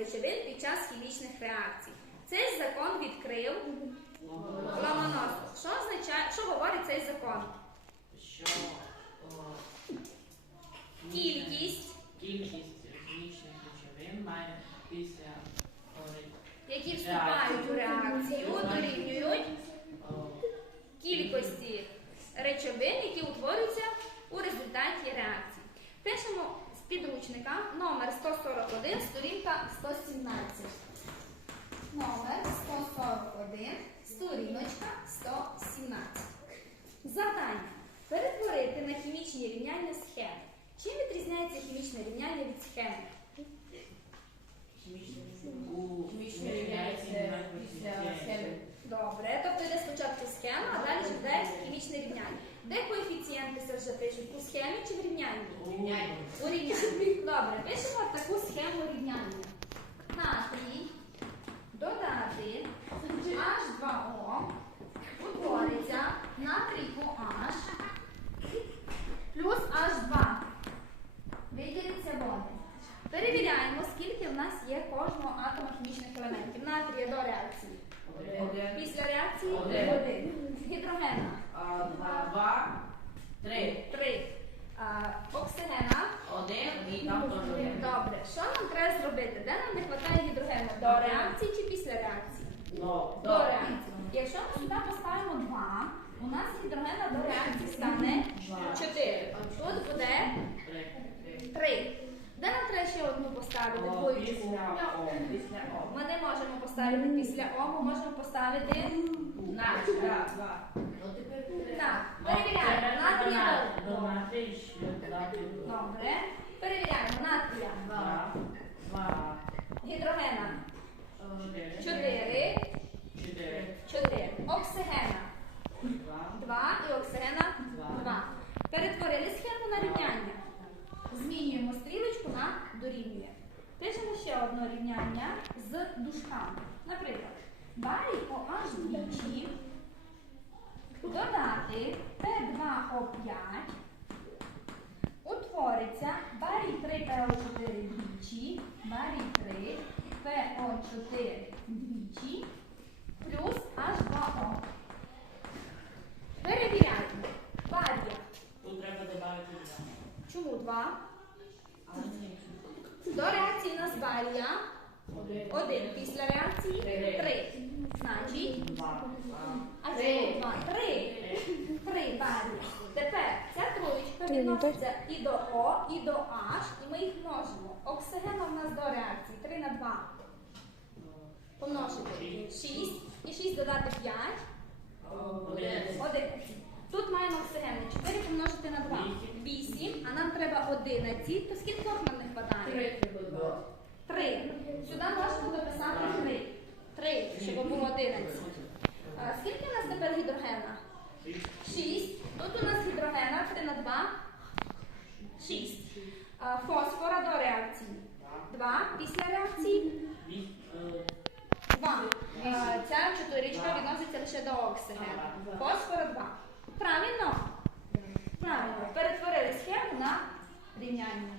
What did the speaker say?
речовин під час хімічних реакцій. Цей закон відкрив Ломоносов. Що означає, що говорить цей закон? Що Кількість, кількість хімічних речовин має після які вступають у реакцію, дорівнюють кількості речовин, які утворюються у результаті реакції. Пишемо підручника номер 141, сторінка 117. Номер 141, сторіночка 117. Завдання. Перетворити на хімічні рівняння схеми. Чим відрізняється хімічне рівняння від схеми? у Хімічне рівняння це після схеми. Добре, тобто йде спочатку схема, а далі ж йде хімічне рівняння. Де коефіцієнти се вже пишуть? У схемі чи в рівнянні? Рівняння. У рівнянні. Добре, пишемо таку схему рівняння. Натрій додати H2O утвориться натрій OH плюс H2. Виділиться води. Перевіряємо, скільки в нас є кожного атома хімічних елементів. Натрія до реакції. Після реакції Один. один. Гідрогена а, два, два, три. три. А, оксигена. Один і там теж один. Добре. Що нам треба зробити? Де нам не вистачає гідрогену? До реакції чи після реакції? Ну, До реакції. Якщо ми сюди поставимо два, у нас гідрогена до реакції стане чотири. Тут буде три. три. Де нам треба ще одну поставити? О, Двоєчку. Після О, після О. Ми не можемо поставити після О, ми можемо поставити На, раз, два. Ну, тепер три. так. Перевіряємо. Натрія. До натрій ще додати Добре. Перевіряємо. Натрія. два, два, Гідрогена. чотири, Чотири. чотири. Оксигена. два, Два і оксигена Два. два. Перетворили схему на рівняння. Змінюємо стрілочку на дорівнює. Пишемо ще одне рівняння з дужками. Наприклад, барій OH двічі додати P2O5 vari 3 per 8 per 10 plus H2O. Перевіряємо. Варія. Тут треба додати 2. Чому 2? До реакції у нас варія. 1 після реакції 3. Значить 2. А чому 2? 3. 3 варія. Відноситься і до О, і до H, і ми їх множимо. Оксигена в нас до реакції. Три на два. Помножити. Шість. І шість додати п'ять. Один. Одинадцять. Тут маємо оксигени. 4 помножити на 2. 8. А нам треба 11. То скільки нам не вистачає? Три треба додати. 3. Сюди можемо дописати 3. 3, щоб було 11. А скільки у нас тепер гідрогена? 6. Тут у нас гідрогена 3 на 2. 6. Фосфора до реакції. 2. Після реакції е, 2. Ця чотиричка відноситься лише до оксигену. Фосфора 2. Правильно? Правильно. Перетворили схему на рівняння.